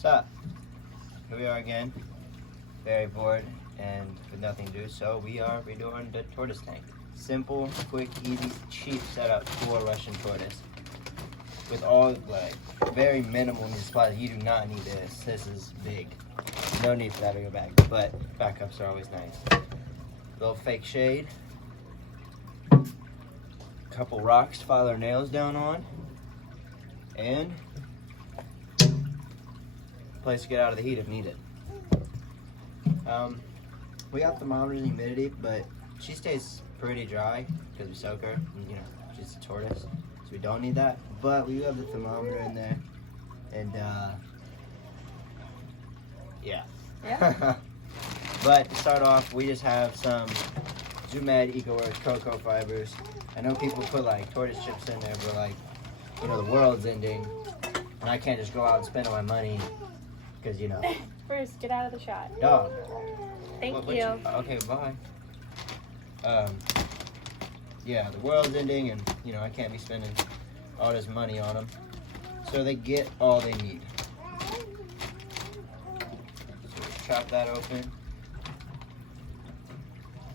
So, here we are again, very bored and with nothing to do, so we are redoing the tortoise tank. Simple, quick, easy, cheap setup for Russian tortoise. With all, like, very minimal new supplies. You do not need this. This is big. No need for that bigger bag, but backups are always nice. Little fake shade. Couple rocks to file our nails down on. And place to get out of the heat if needed. We got thermometers and humidity, but she stays pretty dry because we soak her. And, you know, she's a tortoise, so we don't need that. But we do have the thermometer in there, and yeah. But to start off, we just have some Zoomed EcoWorks cocoa fibers. I know people put like tortoise chips in there, but like, you know, the world's ending, and I can't just go out and spend all my money because, you know. First, get out of the shot. Dog. Thank you. Okay, bye. Yeah, the world's ending, and you know I can't be spending all this money on them, so they get all they need. So chop that open.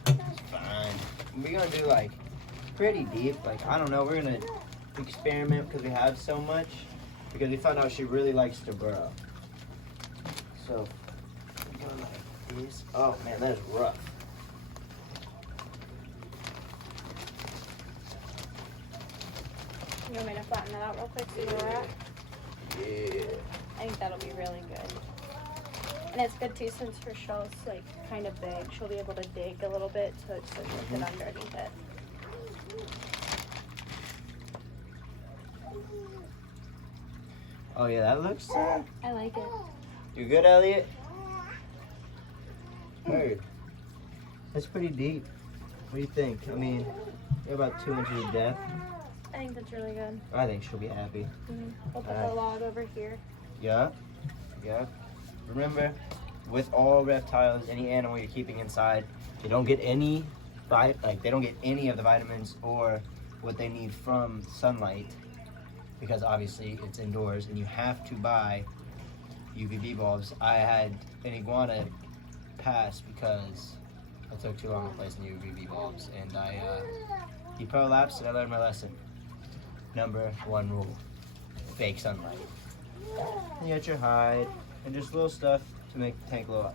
It's fine. We're gonna do like pretty deep. Like, I don't know. We're gonna experiment because we have so much. Because we found out she really likes to burrow. So we're gonna like these. Oh man, that is rough. You want me to flatten that out real quick, see where we're at? Yeah. I think that'll be really good. And it's good too, since her shell's like kind of big. She'll be able to dig a little bit to get it underneath it. Oh yeah, that looks. I like it. You good, Elliot? Hey, that's pretty deep. What do you think? I mean, you're about 2 inches of depth. I think that's really good. I think she'll be happy. We'll put the log over here. Yeah, yeah. Remember, with all reptiles, any animal you're keeping inside, they don't get any they don't get any of the vitamins or what they need from sunlight, because obviously it's indoors, and you have to buy UVB bulbs. I had an iguana pass because I took too long to place the UVB bulbs, and he prolapsed, and I learned my lesson. Number 1 rule: fake sunlight. And you got your hide and just little stuff to make the tank a little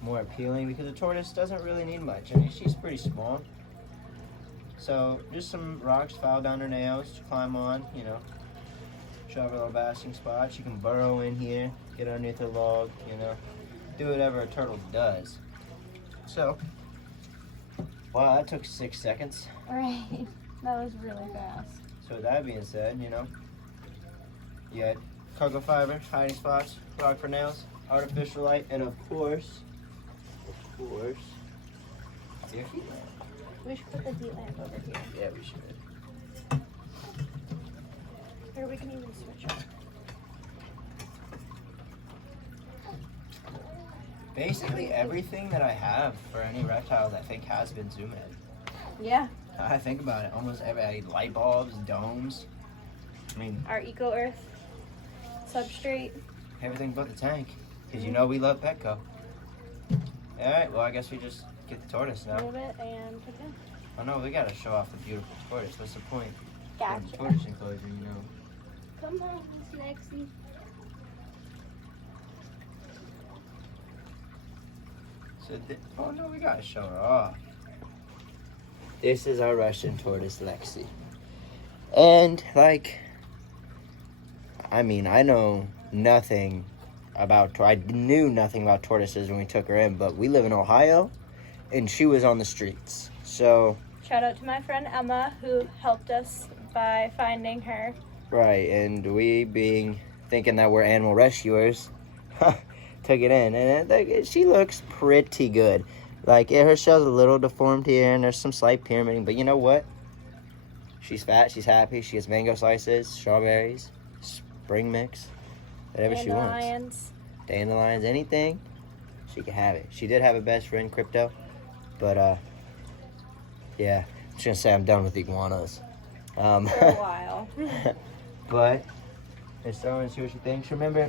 more appealing, because a tortoise doesn't really need much. I mean, she's pretty small. So just some rocks filed down her nails to climb on, you know. Show her a little basking spot. She can burrow in here, get underneath the log, you know. Do whatever a turtle does. So, wow, that took 6 seconds. Right. That was really fast. So with that being said, you know, you had cocoa fiber, hiding spots, rock for nails, artificial light, and of course, your heat lamp. We should put the heat lamp over here. Yeah, we should. Or we can even switch up. Basically everything that I have for any reptiles, I think, has been zoomed. Yeah. I think about it, almost every light bulbs, domes. I mean, Our Eco Earth substrate. everything but the tank, because you know we love Petco. All right, well, I guess we just get the tortoise now. Move it and put it in. Oh no, we gotta show off the beautiful tortoise. What's the point? Gotcha. The tortoise enclosure, you know. Come on, Miss Lexi. So, oh no, we gotta show her off. This is our Russian tortoise, Lexi. And, like, I mean, I know nothing about, I knew nothing about tortoises when we took her in, but we live in Ohio, and she was on the streets. So, Shout out to my friend Emma, who helped us by finding her. right, and we thinking that we're animal rescuers, took it in, and she looks pretty good. Like, her shell's a little deformed here, and there's some slight pyramiding, but you know what? She's fat, she's happy, she gets mango slices, strawberries, spring mix, whatever she wants. Dandelions. Dandelions, anything, she can have it. She did have a best friend, Crypto, but, yeah, I'm just gonna say I'm done with iguanas. For a while. But, let's throw in and see what she thinks. Remember,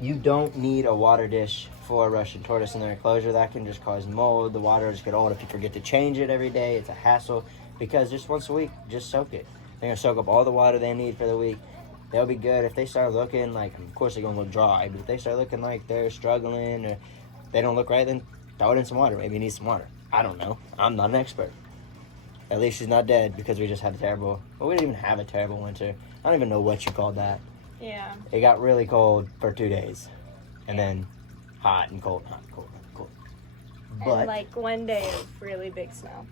you don't need a water dish for a Russian tortoise in their enclosure. That can just cause mold. The water will just get old if you forget to change it every day. It's a hassle because just once a week, just soak it. They're gonna soak up all the water they need for the week. They'll be good. If they start looking like, of course they're gonna look dry, but if they start looking like they're struggling or they don't look right, then throw it in some water. Maybe you need some water. I don't know. I'm not an expert. At least she's not dead because we just had a terrible, well, we didn't even have a terrible winter. I don't even know what you called that. Yeah. It got really cold for 2 days. And then hot and cold, hot, cold, hot, cold. But, and like one day of really big snow.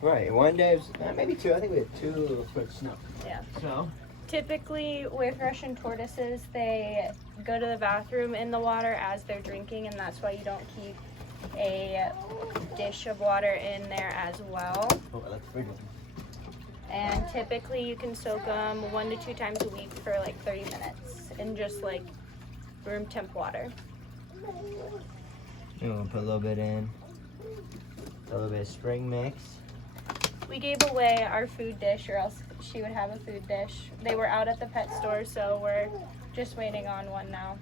Right, one day, was, maybe two. I think we had 2 little foot of snow. Yeah. So, Typically with Russian tortoises, they go to the bathroom in the water as they're drinking, and that's why you don't keep a dish of water in there as well. oh, I like the big one. And typically you can soak them 1 to 2 times a week for like 30 minutes in just like room temp water. And we'll put a little bit in. A little bit of spring mix. We gave away our food dish, or else she would have a food dish. They were out at the pet store, so we're just waiting on one now.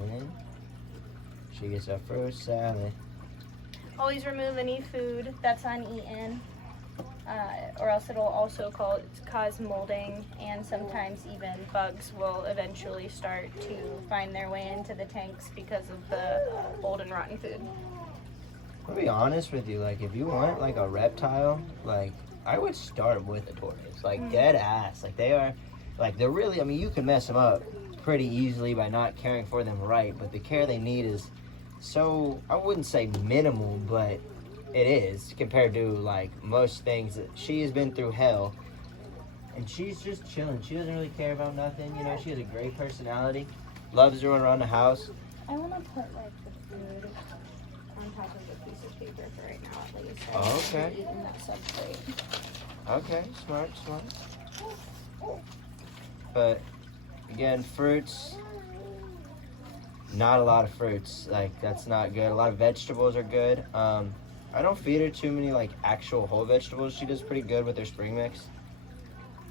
And then she gets our first salad. Always remove any food that's uneaten, or else it'll also cause molding, and sometimes even bugs will eventually start to find their way into the tanks because of the old and rotten food. I'll be honest with you, like if you want like a reptile, like I would start with a tortoise, like dead ass. Like they're really, I mean, you can mess them up pretty easily by not caring for them right, but the care they need is so, I wouldn't say minimal, but it is compared to like most things. That she has been through hell, and she's just chilling. She doesn't really care about nothing, you know. She has a great personality, loves to run around the house. I want to put like the food on top of a piece of paper for right now at least. Oh, okay. Eating that substrate. Okay, smart. But again, fruits, not a lot of fruits. Like that's not good. A lot of vegetables are good. I don't feed her too many like actual whole vegetables. She does pretty good with her spring mix.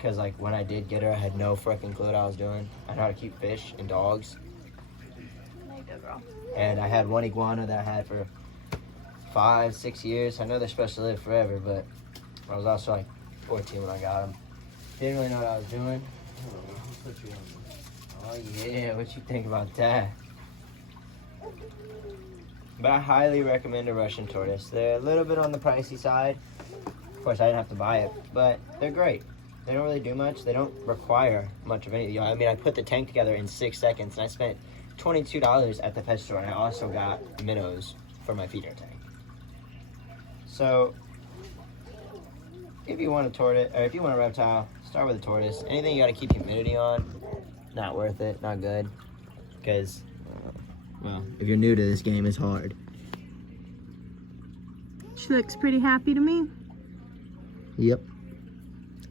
Cause like when I did get her, I had no freaking clue what I was doing. I know how to keep fish and dogs. There you go, girl. And I had one iguana that I had for 5-6 years. I know they're supposed to live forever, but I was also like 14 when I got them. Didn't really know what I was doing. Oh yeah, what you think about that? But I highly recommend a Russian tortoise. They're a little bit on the pricey side. Of course, I didn't have to buy it, but they're great. They don't really do much. They don't require much of anything. I mean, I put the tank together in 6 seconds, and I spent $22 at the pet store, and I also got minnows for my feeder tank. So, if you want a tortoise, or if you want a reptile, start with a tortoise. Anything you got to keep humidity on, not worth it, not good, because well, if you're new to this game, it's hard. She looks pretty happy to me. Yep.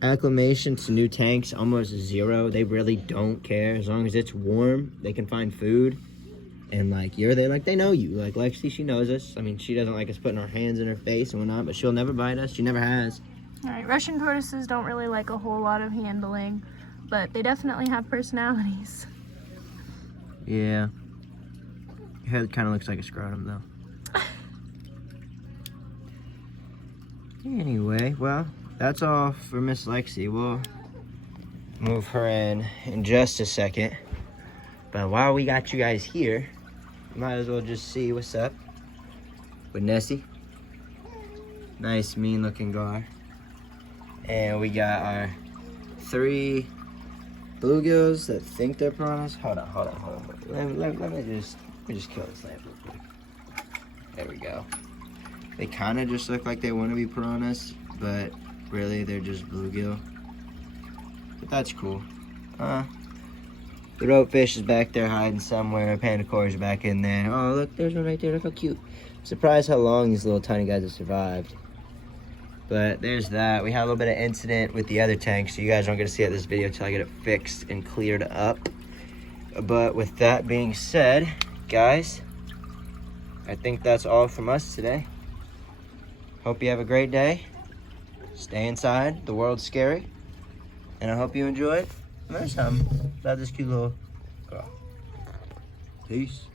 Acclimation to new tanks, almost 0. They really don't care. As long as it's warm, they can find food. And like you're there, like they know you. Like Lexi, she knows us. I mean, she doesn't like us putting our hands in her face and whatnot, but she'll never bite us. She never has. All right, Russian tortoises don't really like a whole lot of handling, but they definitely have personalities. Yeah. Your head kind of looks like a scrotum, though. Anyway, well, that's all for Miss Lexi. We'll move her in just a second. But while we got you guys here, you might as well just see what's up with Nessie. Nice, mean-looking gar. And we got our 3 bluegills that think they're piranhas. Hold on. Let me just kill this lamp real quick. There we go. They kind of just look like they want to be piranhas, but really they're just bluegill. But that's cool. The ropefish is back there hiding somewhere. Pandacora's back in there. Oh, look, there's one right there. Look how cute. Surprised how long these little tiny guys have survived. But there's that. We had a little bit of incident with the other tank, so you guys aren't going to see it in this video until I get it fixed and cleared up. But with that being said, guys, I think that's all from us today. Hope you have a great day. Stay inside. The world's scary. And I hope you enjoy it. learn something about this cute little girl. Peace.